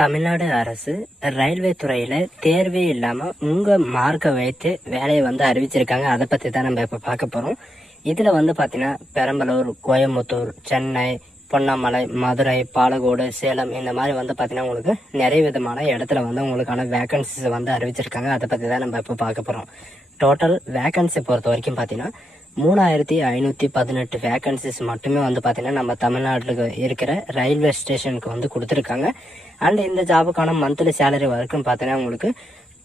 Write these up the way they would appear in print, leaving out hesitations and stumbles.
தமிழ்நாடு அரசு ரயில்வே துறையில் தேர்வே இல்லாமல் உங்கள் மார்க்கை வைத்து வேலையை அறிவிச்சிருக்காங்க. அதை பற்றி தான் நம்ம இப்போ பார்க்க போகிறோம். இதில் பார்த்தீங்கன்னா பெரம்பலூர், கோயம்புத்தூர், சென்னை, பொன்னாமலை, மதுரை, பாலக்கோடு, சேலம் இந்த மாதிரி பார்த்தீங்கன்னா உங்களுக்கு நிறைய விதமான இடத்துல உங்களுக்கான வேக்கன்சிஸ் அறிவிச்சிருக்காங்க. அதை பற்றி தான் நம்ம இப்போ பார்க்க போகிறோம். டோட்டல் வேக்கன்சி பொறுத்த வரைக்கும் பார்த்தீங்கன்னா 3518 வேக்கன்சிஸ் மட்டுமே பார்த்தீங்கன்னா நம்ம தமிழ்நாட்டில் இருக்கிற ரயில்வே ஸ்டேஷனுக்கு கொடுத்துருக்காங்க. அண்ட் இந்த ஜாபுக்கான மந்த்லி சேலரி வரைக்கும் பார்த்தீங்கன்னா உங்களுக்கு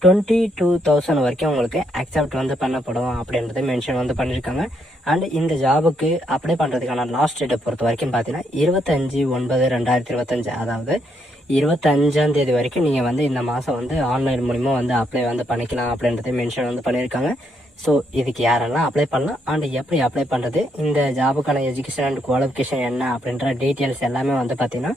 22,000 வரைக்கும் உங்களுக்கு அக்செப்ட் பண்ணப்படும் அப்படின்றத மென்ஷன் பண்ணியிருக்காங்க. அண்ட் இந்த ஜாபுக்கு அப்ளை பண்ணுறதுக்கான லாஸ்ட் டேட்டை பொறுத்த வரைக்கும் பார்த்தீங்கன்னா 25/9/2025, அதாவது 25ஆம் தேதி வரைக்கும் நீங்கள் இந்த மாதம் ஆன்லைன் மூலிமா அப்ளை பண்ணிக்கலாம் அப்படின்றத மென்ஷன் பண்ணியிருக்காங்க. ஸோ இதுக்கு யாரெல்லாம் அப்ளை பண்ணலாம் அண்ட் எப்படி அப்ளை பண்ணுறது, இந்த ஜாபுக்கான எஜுகேஷன் அண்ட் குவாலிஃபிகேஷன் என்ன அப்படின்ற டீட்டெயில்ஸ் எல்லாமே பார்த்தீங்கன்னா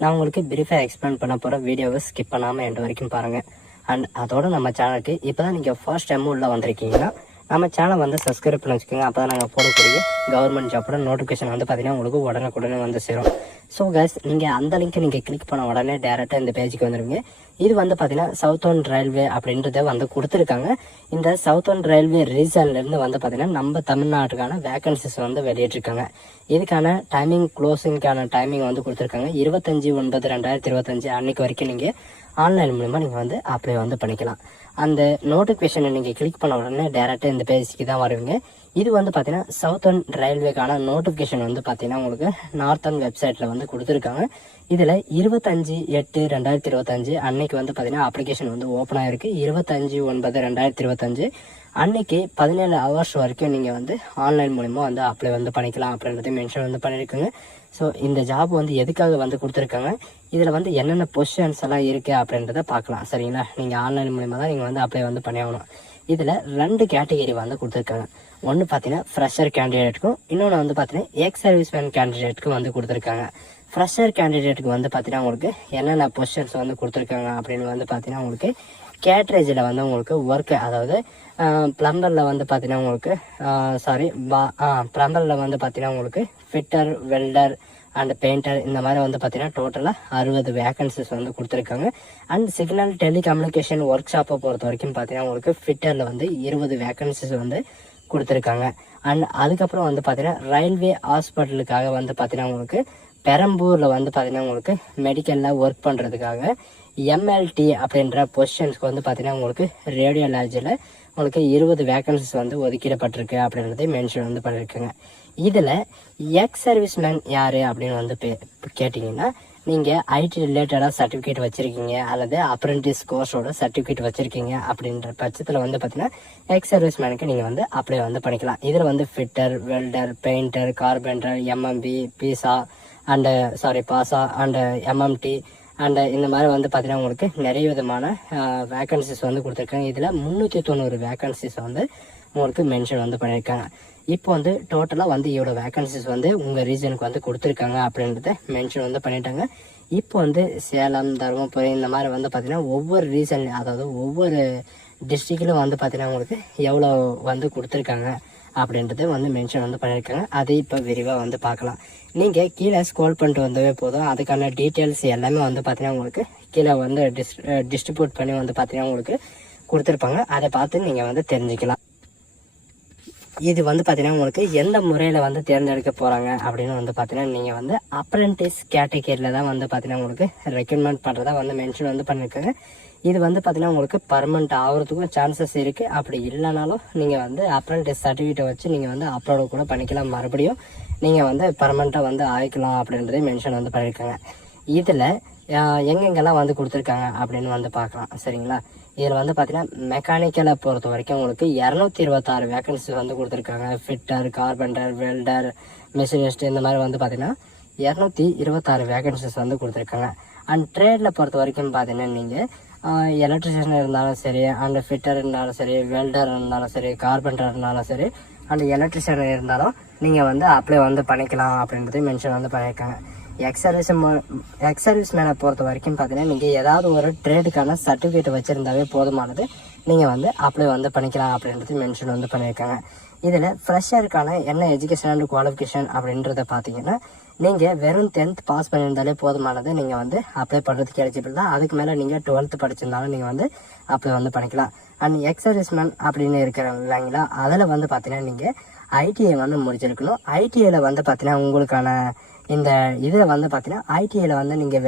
நான் உங்களுக்கு பிரீஃபாக எக்ஸ்பிளைன் பண்ண போகிற வீடியோவை ஸ்கிப் பண்ணாமல் எண்ட் வரைக்கும் பாருங்கள். அண்ட் அதோட நம்ம சேனலுக்கு இப்போ தான் நீங்கள் ஃபர்ஸ்ட் டைம் உள்ளே வந்திருக்கீங்கன்னா நம்ம சேனல் சப்ஸ்கிரைப் பண்ணி வச்சுக்கோங்க. அப்போ தான் நாங்கள் போடக்கூடிய கவர்மெண்ட் ஜாப்போட நோட்டிஃபிகேஷன் பார்த்தீங்கன்னா உங்களுக்கு உடனே சேரும். ஸோ கைஸ், நீங்கள் அந்த லிங்க்கை நீங்கள் கிளிக் பண்ண உடனே டேரெக்டாக இந்த பேஜுக்கு வந்துடுவீங்க. இது பார்த்தீங்கன்னா சவுத்தர்ன் ரயில்வே அப்படின்றத கொடுத்துருக்காங்க. இந்த சவுத்தர்ன் ரயில்வே ரீசன்லேருந்து பார்த்தீங்கன்னா நம்ம தமிழ்நாட்டுக்கான வேக்கன்சிஸ் வெளியிட்டிருக்காங்க. இதுக்கான டைமிங், க்ளோசிங்கான டைமிங் கொடுத்துருக்காங்க. 25/9/2025 அன்னைக்கு வரைக்கும் நீங்கள் ஆன்லைன் மூலமாக நீங்கள் அப்ளை பண்ணிக்கலாம். அந்த நோட்டிஃபிகேஷனை நீங்கள் கிளிக் பண்ண உடனே டேரெக்டாக இந்த பேஜுக்கு தான் வருவீங்க. இது பார்த்தீங்கன்னா சவுத்தர்ன் ரயில்வேக்கான நோட்டிஃபிகேஷன் பார்த்தீங்கன்னா உங்களுக்கு நார்த்தர்ன் வெப்சைட்டில் கொடுத்துருக்காங்க. இதில் 25/8/2025 அன்னைக்கு பார்த்தீங்கன்னா அப்ளிகேஷன் ஓப்பன் ஆகிருக்கு. 25/9/2025 அன்னைக்கு 17 ஹவர்ஸ் வரைக்கும் நீங்கள் ஆன்லைன் மூலிமா அப்ளை பண்ணிக்கலாம் அப்படின்றத மென்ஷன் பண்ணியிருக்காங்க. ஸோ இந்த ஜாப் எதுக்காக கொடுத்துருக்காங்க, இதில் என்னென்ன பொசிஷன்ஸ் எல்லாம் இருக்குது அப்படின்றத பார்க்கலாம். சரிங்களா, நீங்கள் ஆன்லைன் மூலிமா தான் நீங்கள் அப்ளை பண்ணி ஆகணும். இதில் 2 கேட்டகரி கொடுத்துருக்காங்க. ஒன்று பார்த்தீங்கன்னா ஃப்ரெஷர் கேண்டிடேட்டுக்கும், இன்னொன்று பார்த்தீங்கன்னா எக்ஸ் சர்வீஸ் மேன் கேண்டிடேட்டுக்கும் கொடுத்துருக்காங்க. ஃப்ரெஷர் கேண்டிடேட்டுக்கு பார்த்தீங்கன்னா உங்களுக்கு என்னென்ன பொசிஷன்ஸ் கொடுத்துருக்காங்க அப்படின்னு பார்த்தீங்கன்னா உங்களுக்கு கேட்ரேஜில் உங்களுக்கு ஒர்க்கு, அதாவது ப்ளம்பரில் பார்த்தீங்கன்னா உங்களுக்கு ப்ளம்பரில் பார்த்தீங்கன்னா உங்களுக்கு ஃபிட்டர், வெல்டர் அண்ட் பெயிண்டர் இந்த மாதிரி பார்த்தீங்கன்னா டோட்டலாக 60 வேக்கன்சிஸ் கொடுத்துருக்காங்க. அண்ட் சிக்னல் டெலிகம்யூனிகேஷன் ஒர்க் ஷாப்பை பொறுத்த வரைக்கும் பார்த்தீங்கன்னா உங்களுக்கு ஃபிட்டரில் 20 வேக்கன்சிஸ் கொடுத்துருக்காங்க. அண்ட் அதுக்கப்புறம் பார்த்தீங்கன்னா ரயில்வே ஹாஸ்பிட்டலுக்காக பார்த்தீங்கன்னா உங்களுக்கு பெரம்பூரில் பார்த்தீங்கன்னா உங்களுக்கு மெடிக்கலில் ஒர்க் பண்ணுறதுக்காக எம்எல்டி அப்படின்ற பொசிஷன்ஸ்க்கு பார்த்தீங்கன்னா உங்களுக்கு ரேடியாலஜியில் உங்களுக்கு 20 வேக்கன்சிஸ் ஒதுக்கிடப்பட்டிருக்கு அப்படின்றதை மென்ஷன் பண்ணியிருக்காங்க. இதில் எக்ஸ் சர்வீஸ் மேன் யார் அப்படின்னு கேட்டிங்கன்னா, நீங்கள் ஐடி ரிலேட்டடாக சர்டிஃபிகேட் வச்சுருக்கீங்க அல்லது அப்ரெண்டிஸ் கோர்ஸோட சர்டிஃபிகேட் வச்சுருக்கீங்க அப்படின்ற பட்சத்தில் பார்த்தீங்கன்னா எக்ஸ் சர்வீஸ் மேனுக்கு நீங்கள் அப்ளை பண்ணிக்கலாம். இதில் fitter, welder, painter, carpenter, MMP, pizza and Bhasa and MMT and இந்த மாதிரி பார்த்தீங்கன்னா உங்களுக்கு நிறைய விதமான வேக்கன்சிஸ் கொடுத்துருக்காங்க. இதில் 390 வேக்கன்சிஸ் உங்களுக்கு மென்ஷன் பண்ணியிருக்காங்க. இப்போ டோட்டலாக இவ்வளோ வேக்கன்சிஸ் உங்கள் ரீஜனுக்கு கொடுத்துருக்காங்க அப்படின்றத மென்ஷன் பண்ணிட்டாங்க. இப்போ சேலம், தருமபுரி இந்த மாதிரி பார்த்தீங்கன்னா ஒவ்வொரு ரீசன், அதாவது ஒவ்வொரு டிஸ்ட்ரிக்ட்லையும் பார்த்தீங்கன்னா உங்களுக்கு எவ்வளோ கொடுத்துருக்காங்க அப்படின்றத மென்ஷன் பண்ணியிருக்காங்க. அதை இப்போ விரிவாக பார்க்கலாம். நீங்கள் கீழே ஸ்க்ரோல் பண்ணிட்டு வந்தவே போதும், அதுக்கான டீட்டெயில்ஸ் எல்லாமே பார்த்தீங்கன்னா உங்களுக்கு கீழே டிஸ்ட்ரிபியூட் பண்ணி பார்த்தீங்கன்னா உங்களுக்கு கொடுத்துருப்பாங்க. அதை பார்த்து நீங்கள் தெரிஞ்சுக்கலாம். இது பார்த்தீங்கன்னா உங்களுக்கு எந்த முறையில் தேர்ந்தெடுக்க போகிறாங்க அப்படின்னு பார்த்தீங்கன்னா நீங்கள் அப்ரெண்டிஸ் கேட்டகரியில் தான் பார்த்தீங்கன்னா உங்களுக்கு ரெக்கமெண்ட் பண்ணுறதா மென்ஷன் பண்ணியிருக்காங்க. இது பார்த்தீங்கன்னா உங்களுக்கு பர்மனெண்ட் ஆகிறதுக்கும் சான்சஸ் இருக்குது. அப்படி இல்லைனாலும் நீங்கள் அப்ரெண்டிஸ் சர்டிஃபிகேட்டை வச்சு நீங்கள் அப்லோடு கூட பண்ணிக்கலாம். மறுபடியும் நீங்கள் பர்மனெண்ட்டாக ஆயிக்கலாம் அப்படின்றதே மென்ஷன் பண்ணியிருக்காங்க. இதில் எங்கெங்கெல்லாம் கொடுத்துருக்காங்க அப்படின்னு பார்க்கலாம். சரிங்களா, இதில் பார்த்தீங்கன்னா மெக்கானிக்கலை பொறுத்த வரைக்கும் உங்களுக்கு 226 வேக்கன்சிஸ் கொடுத்துருக்காங்க. ஃபிட்டர், கார்பெண்டர், வெல்டர், மிஷினிஸ்ட் இந்த மாதிரி பார்த்தீங்கன்னா 226 வேக்கன்சிஸ் கொடுத்துருக்காங்க. அண்ட் ட்ரேடில் பொறுத்த வரைக்கும் பார்த்தீங்கன்னா நீங்கள் எலக்ட்ரிஷியன் இருந்தாலும் சரி, அண்ட் ஃபிட்டர் இருந்தாலும் சரி, வெல்டர் இருந்தாலும் சரி, கார்பெண்டர் இருந்தாலும் சரி, அண்ட் எலக்ட்ரிஷியன் இருந்தாலும் நீங்கள் அப்ளை பண்ணிக்கலாம் அப்படின்றது மென்ஷன் பண்ணியிருக்காங்க. எக்ஸ் சர்வீஸ் மேனை பொறுத்த வரைக்கும் பார்த்தீங்கன்னா நீங்கள் ஏதாவது ஒரு ட்ரேடுக்கான சர்டிஃபிகேட் வச்சுருந்தாவே போதுமானது, நீங்கள் அப்ளை பண்ணிக்கலாம் அப்படின்றது மென்ஷன் பண்ணியிருக்காங்க. இதில் ஃப்ரெஷருக்கான என்ன எஜுகேஷன் அண்ட் குவாலிஃபிகேஷன் அப்படின்றத பார்த்தீங்கன்னா நீங்கள் வெறும் 10th பாஸ் பண்ணியிருந்தாலே போதுமானது. நீங்கள் வந்து அப்ளை பண்ணுறதுக்கு எலிஜிபிள் தான். அதுக்கு மேலே நீங்கள் 12th படிச்சிருந்தாலும் நீங்கள் வந்து அப்ளை வந்து பண்ணிக்கலாம். அண்ட் எக்ஸர்விஸ்மேன் அப்படின்னு இருக்கிறாங்க இல்லைங்களா, அதில் வந்து பார்த்தீங்கன்னா நீங்கள் ஐடிஐ வந்து முடிச்சிருக்கணும். ஐடிஐயில் வந்து பார்த்தீங்கன்னா உங்களுக்கான இந்த இதில் வந்து பார்த்தீங்கன்னா ஐடிஐயில் வந்து நீங்கள்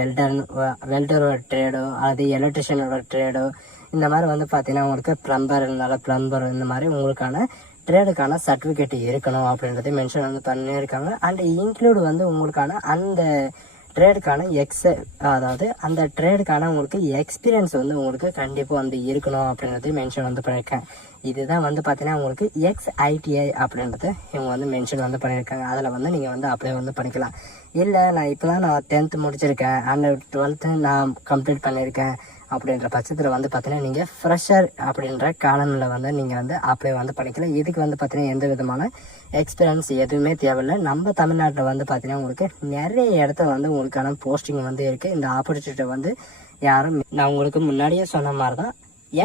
வெல்டரோட ட்ரேடோ அல்லது எலக்ட்ரிஷியனோட ட்ரேடோ இந்த மாதிரி வந்து பார்த்தீங்கன்னா உங்களுக்கு ப்ளம்பர் இருந்தாலும் ப்ளம்பர் இந்த மாதிரி உங்களுக்கான ட்ரேடுக்கான சர்டிஃபிகேட் இருக்கணும் அப்படின்றத மென்ஷன் வந்து பண்ணியிருக்காங்க. அண்ட் இன்க்ளூட் வந்து உங்களுக்கான அந்த ட்ரேடுக்கான அதாவது அந்த ட்ரேடுக்கான உங்களுக்கு எக்ஸ்பீரியன்ஸ் வந்து உங்களுக்கு கண்டிப்பாக வந்து இருக்கணும் அப்படின்றது மென்ஷன் வந்து பண்ணியிருக்கேன். இதுதான் வந்து பார்த்தீங்கன்னா உங்களுக்கு XITI அப்படின்றது இவங்க வந்து மென்ஷன் வந்து பண்ணியிருக்காங்க. அதில் வந்து நீங்கள் வந்து அப்ளை வந்து பண்ணிக்கலாம். இல்லை நான் இப்போ தான் நான் 10th முடிச்சிருக்கேன் அண்ட் 12th நான் கம்ப்ளீட் பண்ணியிருக்கேன் அப்படின்ற பட்சத்தில் வந்து பார்த்தீங்கன்னா நீங்கள் ஃப்ரெஷர் அப்படின்ற காலமில் வந்து நீங்கள் வந்து அப்ளை வந்து பண்ணிக்கலாம். இதுக்கு வந்து பார்த்தீங்கன்னா எந்த விதமான எக்ஸ்பீரியன்ஸ் எதுவுமே தேவையில்லை. நம்ம தமிழ்நாட்டில் வந்து பார்த்தீங்கன்னா உங்களுக்கு நிறைய இடத்துல வந்து உங்களுக்கான போஸ்டிங் வந்து இருக்குது. இந்த ஆப்பர்ச்சுனிட்டி வந்து யாரும் நான் உங்களுக்கு முன்னாடியே சொன்ன மாதிரி தான்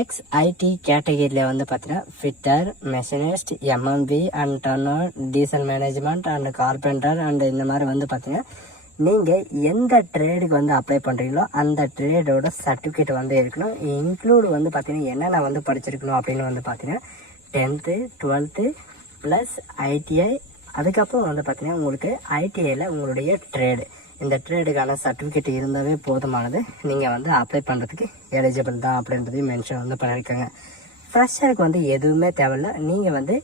XIT கேட்டகரியில் வந்து பார்த்தீங்கன்னா fitter, machinist, MMB and turner, diesel management and carpenter and இந்த மாதிரி வந்து பார்த்தீங்கன்னா நீங்கள் எந்த ட்ரேடுக்கு வந்து அப்ளை பண்ணுறீங்களோ அந்த ட்ரேடோட சர்டிஃபிகேட் வந்து இருக்கணும். இன்க்ளூட் வந்து பார்த்தீங்கன்னா என்னென்ன வந்து படிச்சிருக்கணும் அப்படின்னு வந்து பார்த்தீங்கன்னா 10th 12th ப்ளஸ் ITI. அதுக்கப்புறம் வந்து பார்த்தீங்கன்னா உங்களுக்கு ITIயில் உங்களுடைய ட்ரேடு, இந்த ட்ரேடுக்கான சர்டிஃபிகேட் இருந்தாவே போதுமானது. நீங்கள் வந்து அப்ளை பண்ணுறதுக்கு எலிஜிபிள் தான் அப்படின்றதையும் மென்ஷன் வந்து பண்ணியிருக்காங்க. ஃப்ரெஷருக்கு வந்து எதுவுமே தேவையில்லை. நீங்கள் வந்து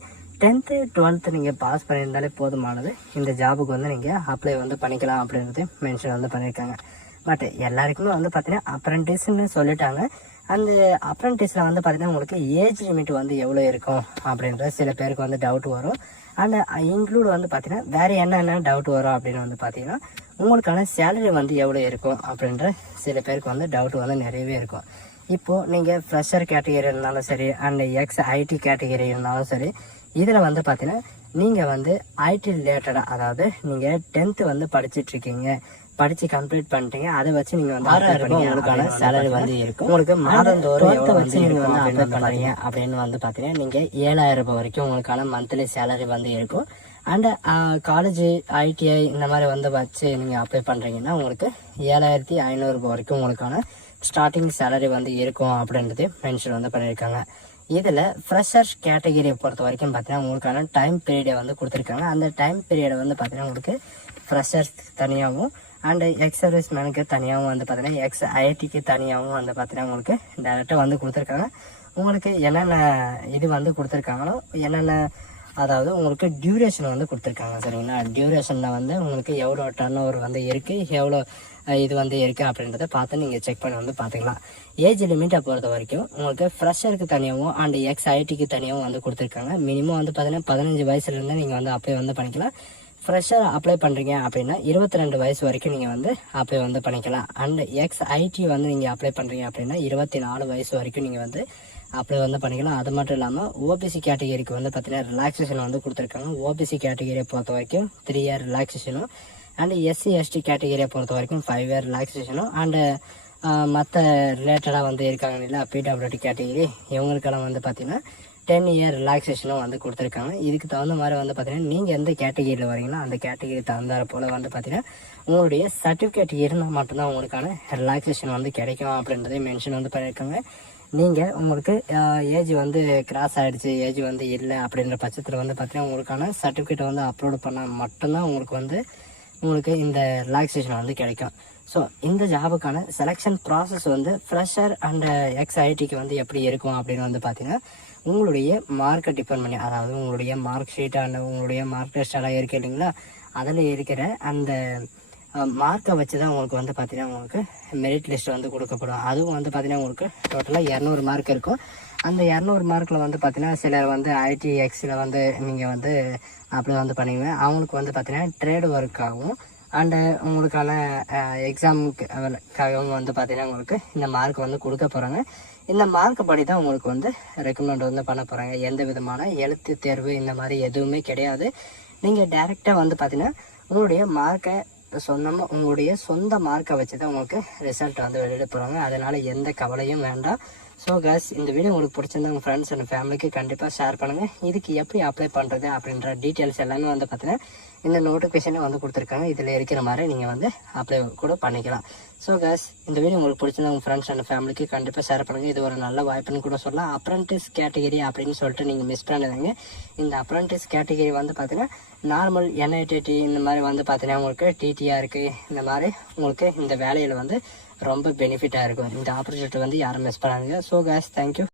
10th 12th நீங்கள் பாஸ் பண்ணியிருந்தாலே போதுமானது. இந்த ஜாபுக்கு வந்து நீங்கள் அப்ளை வந்து பண்ணிக்கலாம் அப்படின்றது மென்ஷன் வந்து பண்ணியிருக்காங்க. பட் எல்லாருக்குமே வந்து பார்த்தீங்கன்னா அப்ரெண்டிஸ்ன்னு சொல்லிட்டாங்க. அந்த அப்ரெண்டிஸில் வந்து பார்த்தீங்கன்னா உங்களுக்கு ஏஜ் லிமிட் வந்து எவ்வளோ இருக்கும் அப்படின்ற சில பேருக்கு வந்து டவுட் வரும். அண்ட் இன்க்ளூட் வந்து பார்த்தீங்கன்னா வேறு என்னென்ன டவுட் வரும் அப்படின்னு வந்து பார்த்தீங்கன்னா உங்களுக்கான சேலரி வந்து எவ்வளோ இருக்கும் அப்படின்ற சில பேருக்கு வந்து டவுட் வந்து நிறையவே இருக்கும். இப்போது நீங்கள் ஃப்ரெஷர் கேட்டகரி இருந்தாலும் சரி அண்ட் XIT கேட்டகரி இருந்தாலும் சரி, இதில் வந்து பார்த்தீங்கன்னா நீங்கள் வந்து ஐடி ரிலேட்டடாக, அதாவது நீங்கள் 10th வந்து படிச்சுட்ருக்கீங்க, படித்து கம்ப்ளீட் பண்ணிட்டீங்க, அதை வச்சு நீங்கள் வந்து 6000 உங்களுக்கான சேலரி வந்து இருக்கும். உங்களுக்கு மாதந்தோறும் எவ்வளோ வச்சு நீங்கள் வந்து அப்ளை பண்ணுறீங்க அப்படின்னு வந்து பார்த்தீங்கன்னா நீங்கள் 7000 வரைக்கும் உங்களுக்கான மந்த்லி சேலரி வந்து இருக்கும். அண்ட் காலேஜ் ITI இந்த மாதிரி வந்து வச்சு நீங்கள் அப்ளை பண்ணுறீங்கன்னா உங்களுக்கு 7500 வரைக்கும் உங்களுக்கான ஸ்டார்டிங் சேலரி வந்து இருக்கும் அப்படின்றது மென்ஷன் வந்து பண்ணியிருக்காங்க. இதில் ஃப்ரெஷர்ஸ் கேட்டகரியை பொறுத்த வரைக்கும் பார்த்தீங்கன்னா உங்களுக்கான டைம் பீரியடை வந்து கொடுத்துருக்காங்க. அந்த டைம் பீரியடை வந்து பார்த்தீங்கன்னா உங்களுக்கு ஃப்ரெஷர்ஸ் தனியாகவும் அண்ட் எக்ஸர்விஸ் மேனுக்கு தனியாகவும் வந்து பார்த்தீங்கன்னா XITக்கு தனியாகவும் வந்து பார்த்தீங்கன்னா உங்களுக்கு டேரெக்டாக வந்து கொடுத்துருக்காங்க. உங்களுக்கு என்னென்ன இது வந்து கொடுத்துருக்காங்களோ என்னென்ன, அதாவது உங்களுக்கு டியூரேஷன் வந்து கொடுத்துருக்காங்க. சரிங்களா, டியூரேஷனில் வந்து உங்களுக்கு எவ்வளோ டர்ன் ஓவர் வந்து இருக்குது, எவ்வளோ இது வந்து இருக்குது அப்படின்றத பார்த்து நீங்கள் செக் பண்ணி வந்து பார்த்துக்கலாம். ஏஜ் லிமிட்டை பொறுத்த வரைக்கும் உங்களுக்கு ஃப்ரெஷருக்கு தனியாகவும் அண்ட் XITக்கு தனியாகவும் வந்து கொடுத்துருக்காங்க. மினிமம் வந்து பார்த்தீங்கன்னா 15 வயசுலேருந்து நீங்கள் வந்து அப்ளை வந்து பண்ணிக்கலாம். ஃப்ரெஷர் அப்ளை பண்ணுறீங்க அப்படின்னா 22 வயசு வரைக்கும் நீங்கள் வந்து அப்ளை வந்து பண்ணிக்கலாம். அண்ட் XIT வந்து நீங்கள் அப்ளை பண்ணுறீங்க அப்படின்னா 24 வயசு வரைக்கும் நீங்கள் வந்து அப்ளை வந்து பண்ணிக்கலாம். அது மட்டும் இல்லாமல் OBC கேட்டகரிக்கு வந்து பார்த்தீங்கன்னா ரிலாக்ஸேஷன் வந்து கொடுத்துருக்காங்க. OBC கேட்டகரியை பொறுத்த வரைக்கும் 3 year ரிலாக்ஸேஷனும் அண்ட் SC ST கேட்டகரியை பொறுத்த வரைக்கும் 5 year ரிலாக்ஸேஷனும் அண்டு மற்ற ரிலேட்டடாக வந்து இருக்காங்க இல்லையா PWD கேட்டகரி, இவங்களுக்கெல்லாம் வந்து பார்த்தீங்கன்னா 10 year ரிலாக்ஸேஷனும் வந்து கொடுத்துருக்காங்க. இதுக்கு தகுந்த மாதிரி வந்து பார்த்தீங்கன்னா நீங்கள் எந்த கேட்டகரியில் வரீங்களோ அந்த கேட்டகரி தகுந்தாற போல் வந்து பார்த்தீங்கன்னா உங்களுடைய சர்டிஃபிகேட் இருந்தால் மட்டும்தான் உங்களுக்கான ரிலாக்ஸேஷன் வந்து கிடைக்கும் அப்படின்றதே மென்ஷன் வந்து பண்ணியிருக்காங்க. நீங்கள் உங்களுக்கு ஏஜ் வந்து கிராஸ் ஆகிடுச்சு, ஏஜ் வந்து இல்லை அப்படின்ற பட்சத்தில் வந்து பார்த்தீங்கன்னா உங்களுக்கான சர்டிஃபிகேட் வந்து அப்லோடு பண்ணால் மட்டும்தான் உங்களுக்கு இந்த ரிலாக்ஸேஷன் வந்து கிடைக்கும். ஸோ இந்த ஜாபுக்கான செலெக்ஷன் ப்ராசஸ் வந்து ஃப்ரெஷர் அண்ட் XITக்கு வந்து எப்படி இருக்கும் அப்படின்னு வந்து பார்த்தீங்கன்னா உங்களுடைய மார்க்கை டிபெண்ட் பண்ணி, அதாவது உங்களுடைய மார்க் ஷீட் அண்ட் உங்களுடைய மார்க் டெஸ்ட் எல்லாம் இருக்குது இல்லைங்களா, அதில் இருக்கிற அந்த மார்க்கை வச்சு தான் உங்களுக்கு வந்து பார்த்தீங்கன்னா உங்களுக்கு மெரிட் லிஸ்ட் வந்து கொடுக்கப்படும். அதுவும் வந்து பார்த்தீங்கன்னா உங்களுக்கு டோட்டலாக 200 மார்க் இருக்கும். அந்த 200 மார்க்கில் வந்து பார்த்தீங்கன்னா சிலர் வந்து ITXயில் வந்து நீங்கள் வந்து அப்ளை வந்து பண்ணுவீங்க. அவங்களுக்கு வந்து பார்த்தீங்கன்னா ட்ரேடு ஒர்க்காகவும் அண்டு உங்களுக்கான எக்ஸாமுக்காகவும் வந்து பார்த்தீங்கன்னா உங்களுக்கு இந்த மார்க் வந்து கொடுக்க போகிறாங்க. இந்த மார்க் படி தான் உங்களுக்கு வந்து ரெக்கமெண்ட் வந்து பண்ண போகிறாங்க. எந்த விதமான எழுத்து தேர்வு இந்த மாதிரி எதுவுமே கிடையாது. நீங்கள் டைரெக்டாக வந்து பார்த்தீங்கன்னா உங்களுடைய மார்க்கை உங்களுடைய சொந்த மார்க்கை வச்சு தான் உங்களுக்கு ரிசல்ட் வந்து வெளியிட போகிறாங்க. அதனால் எந்த கவலையும் வேண்டாம். ஸோ கேஸ், இந்த வீடியோ உங்களுக்கு பிடிச்சிருந்தா உங்கள் ஃப்ரெண்ட்ஸ் அண்ட் ஃபேமிலிக்கு கண்டிப்பாக ஷேர் பண்ணுங்கள். இதுக்கு எப்படி அப்ளை பண்ணுறது அப்படின்ற டீட்டெயில்ஸ் எல்லாமே வந்து பார்த்தீங்கன்னா இந்த நோட்டிஃபிகேஷனை வந்து கொடுத்துருக்காங்க. இதில் இருக்கிற மாதிரி நீங்கள் வந்து அப்ளை கூட பண்ணிக்கலாம். ஸோ கேஸ், இந்த வீடியோ உங்களுக்கு பிடிச்சிருந்தா உங்கள் ஃப்ரெண்ட்ஸ் அண்ட் ஃபேமிலிக்கு கண்டிப்பாக ஷேர் பண்ணுங்கள். இது ஒரு நல்ல வாய்ப்புன்னு கூட சொல்லலாம். அப்ரண்டிஸ் கேட்டகரி அப்படின்னு சொல்லிட்டு நீங்கள் மிஸ் பண்ணிடுங்க. இந்த அப்ரண்டிஸ் கேட்டகரி வந்து பார்த்தீங்கன்னா நார்மல் NITT இந்த மாதிரி வந்து பார்த்தீங்கன்னா உங்களுக்கு TTR இருக்குது. இந்த மாதிரி உங்களுக்கு இந்த வேலையில் வந்து ரொம்ப பெனிஃபிட்டாக இருக்கும். இந்த ஆப்பர்ச்சுனிட்டி வந்து யாரும் மிஸ் பண்ணாதீங்க. So guys, thank you.